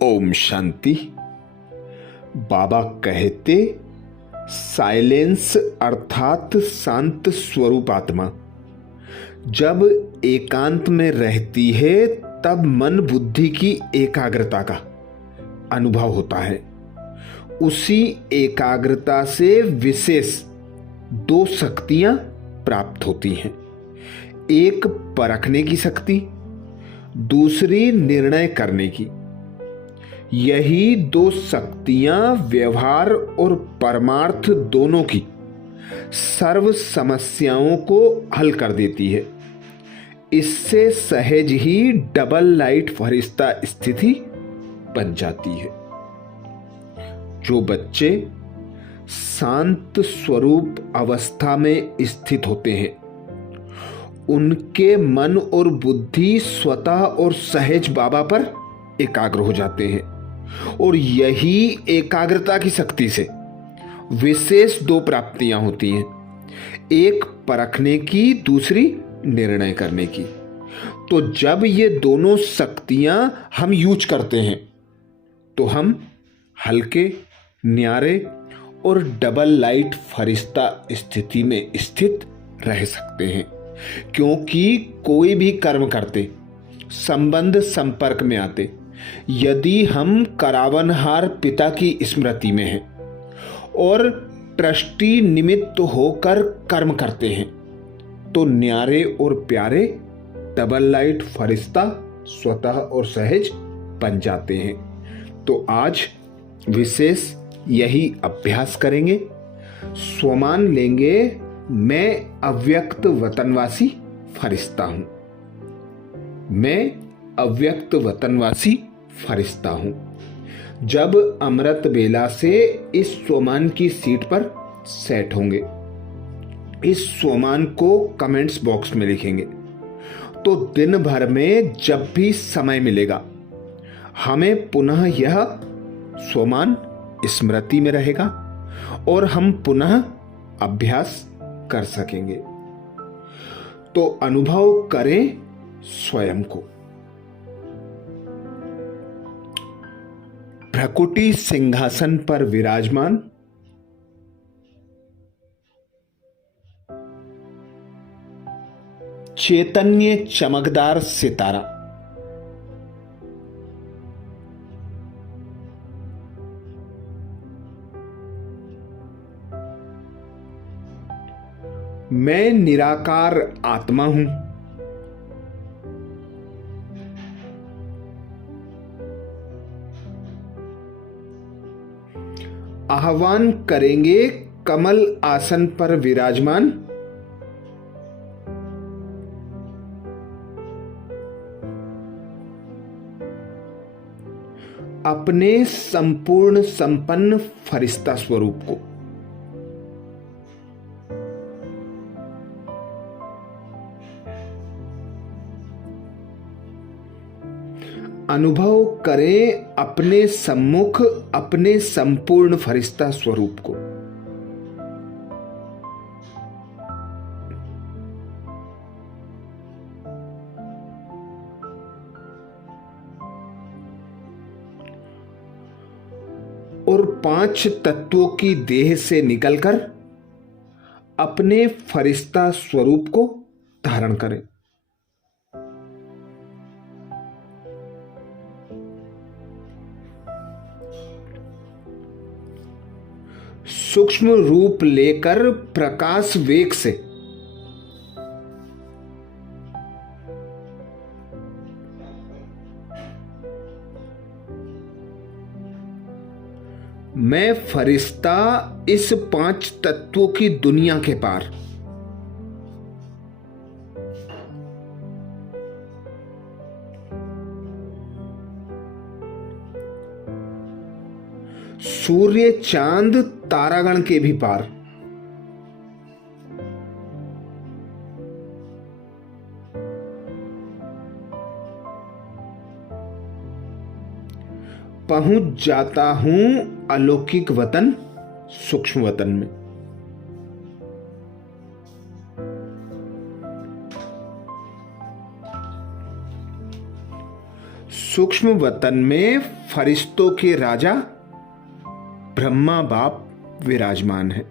ओम शांति। बाबा कहते साइलेंस अर्थात शांत स्वरूप आत्मा जब एकांत में रहती है तब मन बुद्धि की एकाग्रता का अनुभव होता है। उसी एकाग्रता से विशेष दो शक्तियां प्राप्त होती हैं, एक परखने की शक्ति, दूसरी निर्णय करने की। यही दो शक्तियां व्यवहार और परमार्थ दोनों की सर्व समस्याओं को हल कर देती है। इससे सहज ही डबल लाइट फरिश्ता स्थिति बन जाती है। जो बच्चे शांत स्वरूप अवस्था में स्थित होते हैं उनके मन और बुद्धि स्वतः और सहज बाबा पर एकाग्र हो जाते हैं और यही एकाग्रता की शक्ति से विशेष दो प्राप्तियां होती हैं, एक परखने की, दूसरी निर्णय करने की। तो जब ये दोनों शक्तियां हम यूज करते हैं तो हम हल्के, न्यारे और डबल लाइट फरिश्ता स्थिति में स्थित रह सकते हैं। क्योंकि कोई भी कर्म करते, संबंध संपर्क में आते, यदि हम करावनहार पिता की स्मृति में हैं और ट्रस्टी निमित्त होकर कर्म करते हैं तो न्यारे और प्यारे डबल लाइट फरिश्ता स्वतः और सहज बन जाते हैं। तो आज विशेष यही अभ्यास करेंगे। स्वमान लेंगे, मैं अव्यक्त वतनवासी फरिश्ता हूं। मैं अव्यक्त वतनवासी फरिश्ता हूं। जब अमृत बेला से इस स्वमान की सीट पर सेट होंगे, इस स्वमान को कमेंट्स बॉक्स में लिखेंगे तो दिन भर में जब भी समय मिलेगा हमें पुनः यह स्वमान स्मृति में रहेगा और हम पुनः अभ्यास कर सकेंगे। तो अनुभव करें स्वयं को। भ्रकुटी सिंहासन पर विराजमान, चैतन्य चमकदार सितारा, मैं निराकार आत्मा हूं। आह्वान करेंगे कमल आसन पर विराजमान अपने संपूर्ण संपन्न फरिश्ता स्वरूप को। अनुभव करें अपने सम्मुख अपने संपूर्ण फरिश्ता स्वरूप को। और पांच तत्वों की देह से निकलकर अपने फरिश्ता स्वरूप को धारण करें। सूक्ष्म रूप लेकर प्रकाश वेग से मैं फरिश्ता इस पांच तत्वों की दुनिया के पार सूर्य, चांद, तारागण के भी पार पहुंच जाता हूं अलौकिक वतन सूक्ष्म वतन में। सूक्ष्म वतन में फरिश्तों के राजा ब्रह्मा बाप विराजमान है।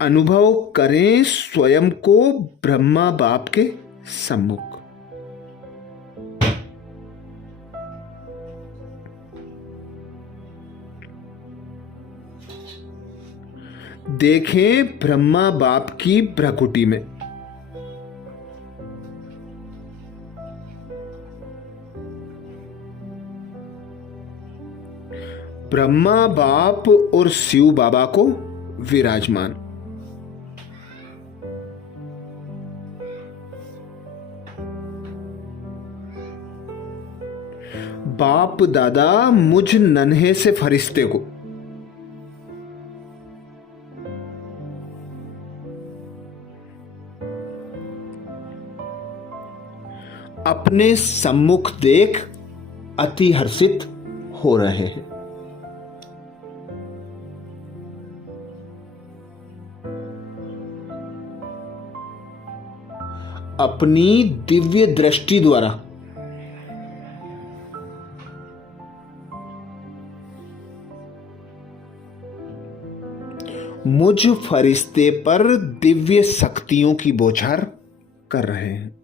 अनुभव करें स्वयं को ब्रह्मा बाप के सम्मुख। देखें ब्रह्मा बाप की भ्रकुटी में ब्रह्मा बाप और शिव बाबा को विराजमान। बाप दादा मुझ नन्हे से फरिश्ते को अपने सम्मुख देख अति हर्षित हो रहे हैं। अपनी दिव्य दृष्टि द्वारा मुझ फरिश्ते पर दिव्य शक्तियों की बौछार कर रहे हैं।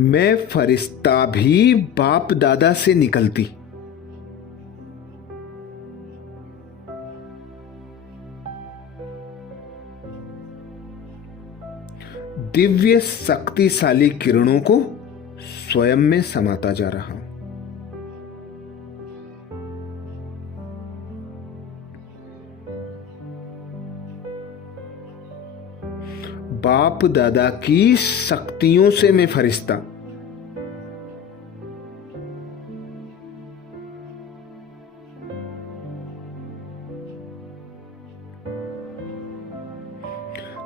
मैं फरिश्ता भी बाप दादा से निकलती दिव्य शक्तिशाली किरणों को स्वयं में समाता जा रहा हूं। बाप दादा की शक्तियों से मैं फरिश्ता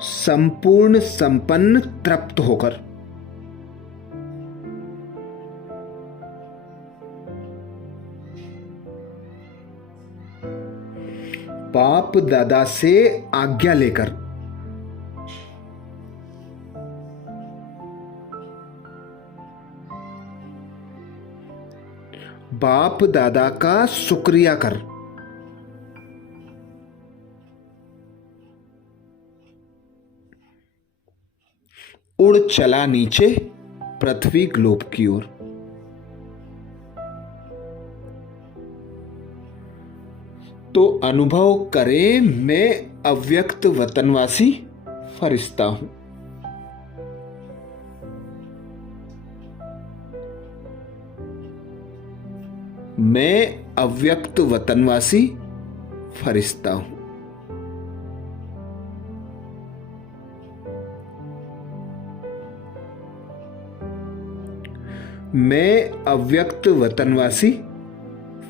संपूर्ण संपन्न तृप्त होकर बाप दादा से आज्ञा लेकर बाप दादा का शुक्रिया कर उड़ चला नीचे पृथ्वी ग्लोब की ओर। तो अनुभव करें मैं अव्यक्त वतनवासी फरिश्ता हूं। मैं अव्यक्त वतनवासी फरिश्ता हूं। मैं अव्यक्त वतनवासी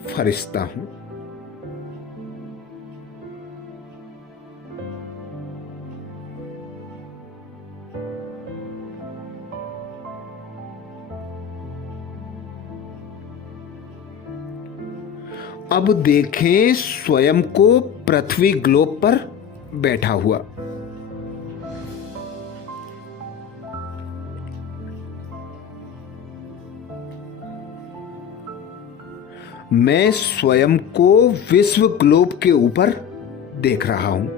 फरिश्ता हूं। अब देखें स्वयं को पृथ्वी ग्लोब पर बैठा हुआ। मैं स्वयं को विश्व ग्लोब के ऊपर देख रहा हूं।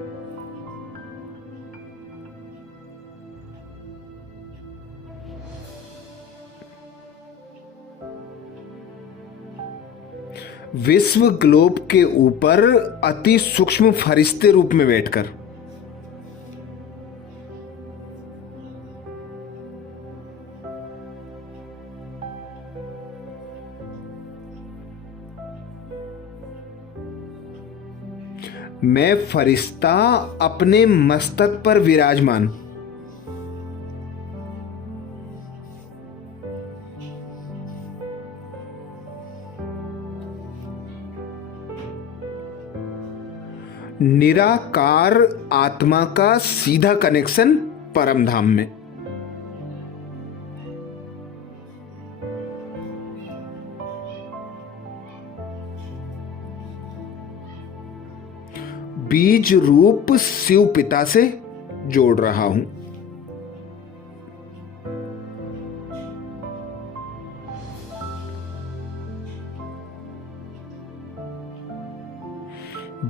विश्व ग्लोब के ऊपर अति सूक्ष्म फरिश्ते रूप में बैठकर मैं फरिश्ता अपने मस्तक पर विराजमान निराकार आत्मा का सीधा कनेक्शन परम धाम में। बीज रूप शिव पिता से जोड़ रहा हूं।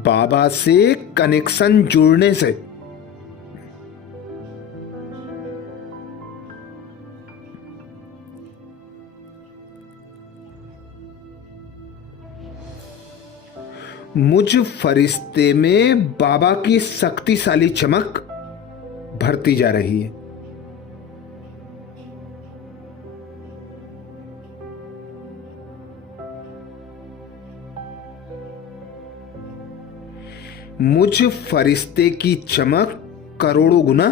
बाबा से कनेक्शन जुड़ने से मुझ फरिश्ते में बाबा की शक्तिशाली चमक भरती जा रही है। मुझ फरिश्ते की चमक करोड़ों गुना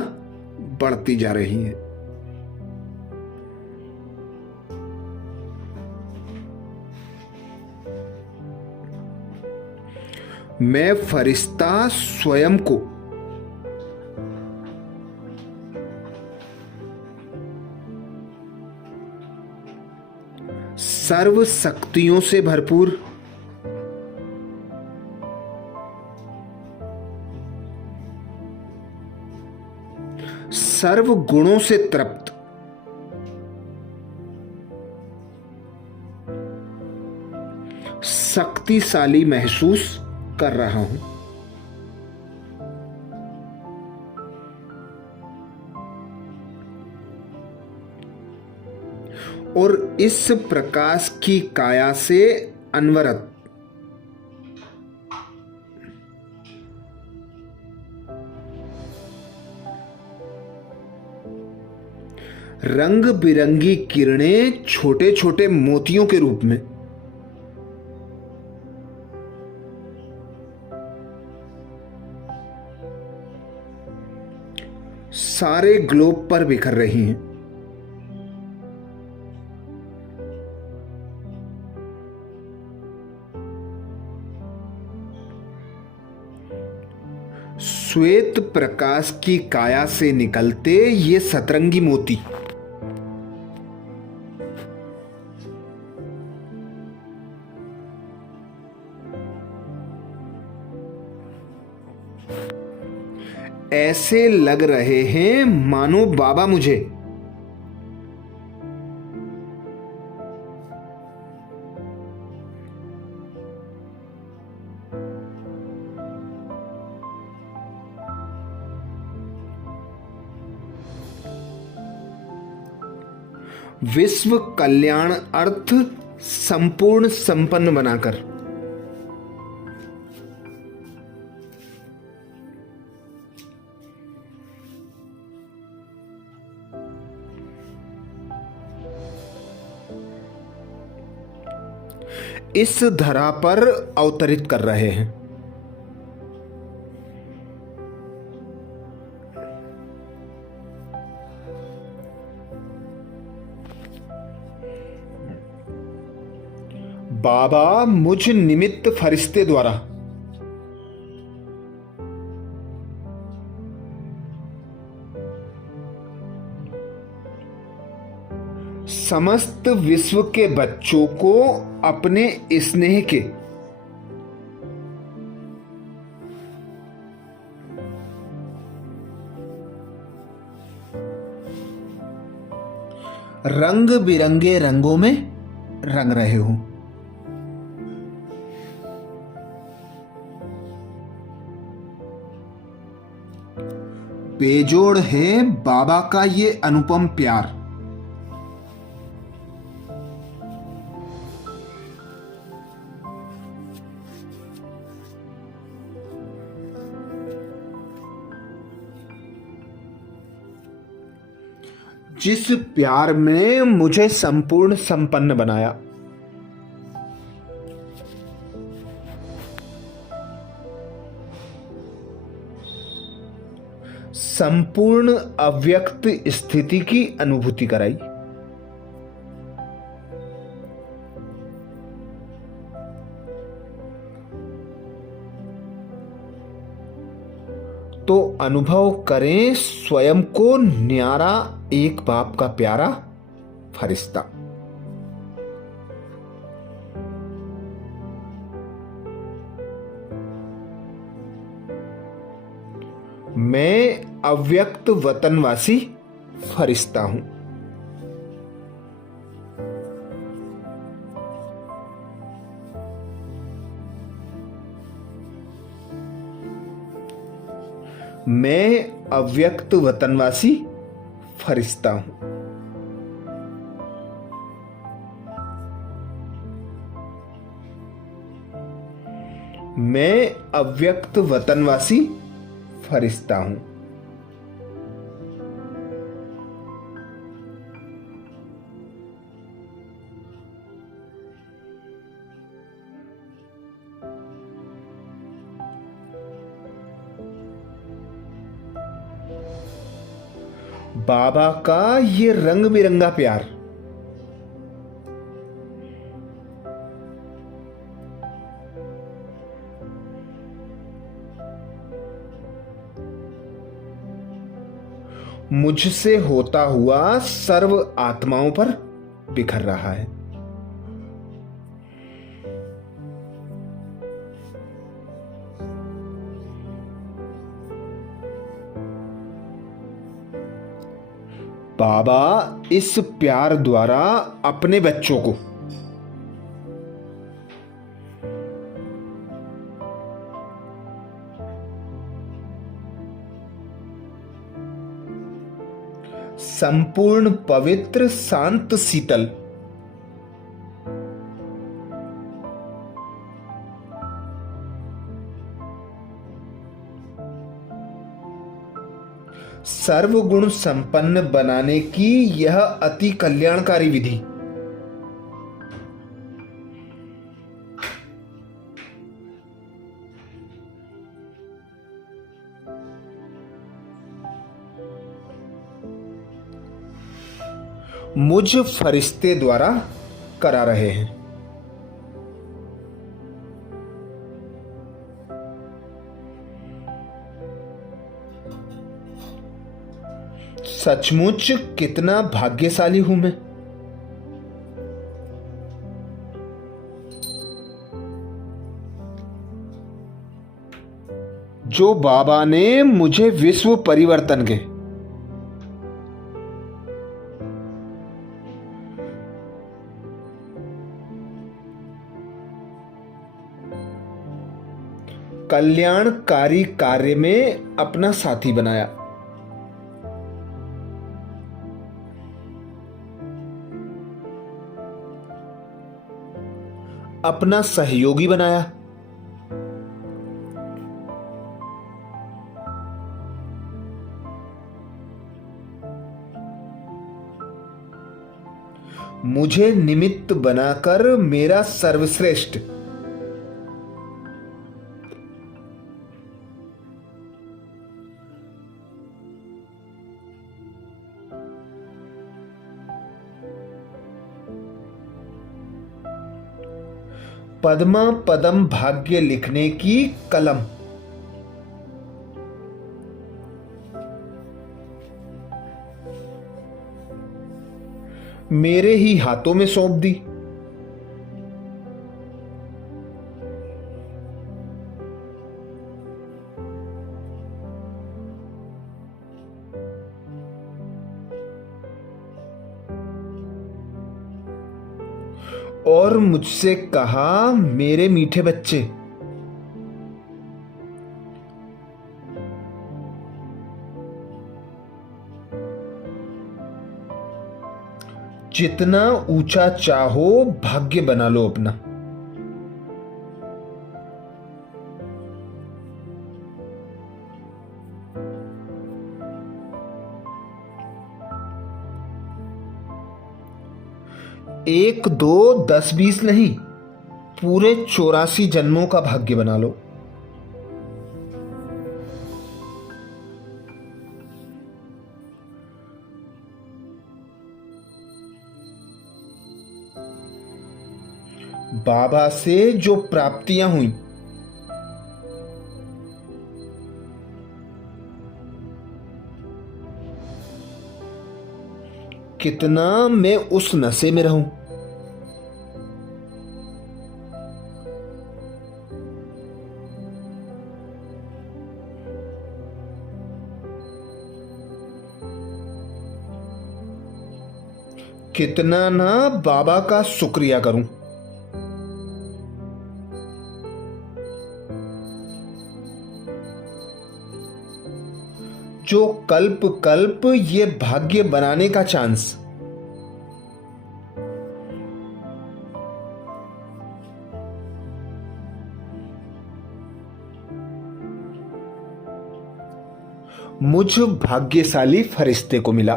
बढ़ती जा रही है। मैं फरिश्ता स्वयं को सर्व शक्तियों से भरपूर, सर्व गुणों से तृप्त, शक्तिशाली महसूस कर रहा हूं। और इस प्रकाश की काया से अनवरत रंग बिरंगी किरणें छोटे छोटे मोतियों के रूप में सारे ग्लोब पर बिखर रही हैं। श्वेत प्रकाश की काया से निकलते ये सतरंगी मोती ऐसे लग रहे हैं मानो बाबा मुझे विश्व कल्याण अर्थ संपूर्ण संपन्न बनाकर इस धरा पर अवतरित कर रहे हैं। बाबा मुझ निमित्त फरिश्ते द्वारा समस्त विश्व के बच्चों को अपने स्नेह के रंग बिरंगे रंगों में रंग रहे हूं। बेजोड़ है बाबा का ये अनुपम प्यार। जिस प्यार में मुझे संपूर्ण संपन्न बनाया, संपूर्ण अव्यक्त स्थिति की अनुभूति कराई, तो अनुभव करें स्वयं को न्यारा एक बाप का प्यारा फरिश्ता। मैं अव्यक्त वतनवासी फरिश्ता हूं। मैं अव्यक्त वतनवासी फरिश्ता हूं। मैं अव्यक्त वतनवासी फरिश्ता हूं। बाबा का ये रंग बिरंगा प्यार मुझसे होता हुआ सर्व आत्माओं पर बिखर रहा है। बाबा इस प्यार द्वारा अपने बच्चों को संपूर्ण पवित्र शांत शीतल सर्वगुण संपन्न बनाने की यह अति कल्याणकारी विधि मुझ फरिश्ते द्वारा करा रहे हैं। सचमुच कितना भाग्यशाली हूं मैं। जो बाबा ने मुझे विश्व परिवर्तन के कल्याणकारी कार्य में अपना साथी बनाया, अपना सहयोगी बनाया, मुझे निमित्त बनाकर मेरा सर्वश्रेष्ठ पद्मा पदम भाग्य लिखने की कलम मेरे ही हाथों में सौंप दी। और मुझसे कहा, मेरे मीठे बच्चे, जितना ऊंचा चाहो भाग्य बना लो अपना। एक दो 10-20 नहीं, पूरे 84 जन्मों का भाग्य बना लो। बाबा से जो प्राप्तियां हुई कितना मैं उस नशे में रहूं। कितना ना बाबा का शुक्रिया करूं। जो कल्प कल्प ये भाग्य बनाने का चांस मुझ भाग्यशाली फरिश्ते को मिला।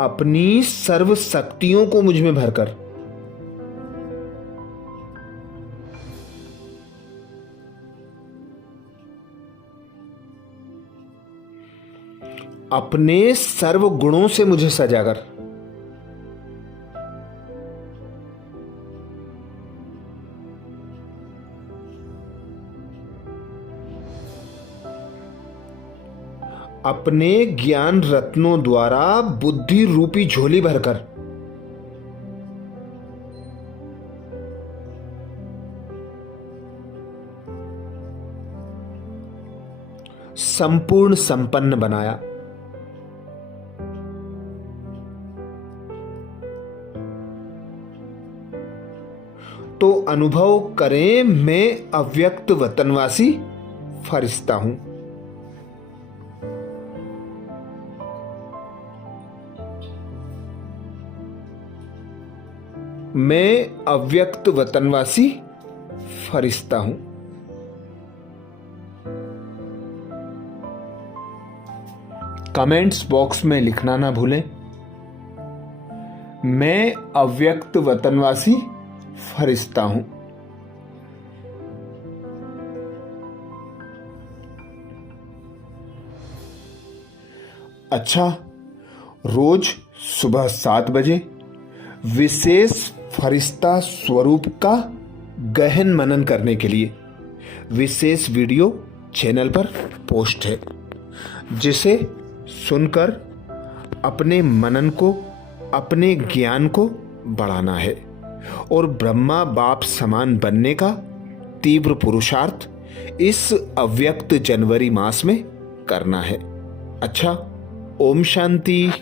अपनी सर्व शक्तियों को मुझ में भरकर अपने सर्व गुणों से मुझे सजाकर अपने ज्ञान रत्नों द्वारा बुद्धि रूपी झोली भरकर संपूर्ण संपन्न बनाया। तो अनुभव करें, मैं अव्यक्त वतनवासी फरिश्ता हूं। मैं अव्यक्त वतनवासी फरिश्ता हूं। कमेंट्स बॉक्स में लिखना ना भूलें, मैं अव्यक्त वतनवासी फरिश्ता हूं। अच्छा, रोज सुबह 7 बजे विशेष फरिश्ता स्वरूप का गहन मनन करने के लिए विशेष वीडियो चैनल पर पोस्ट है, जिसे सुनकर अपने मनन को, अपने ज्ञान को बढ़ाना है और ब्रह्मा बाप समान बनने का तीव्र पुरुषार्थ इस अव्यक्त जनवरी मास में करना है। अच्छा, ओम शांति।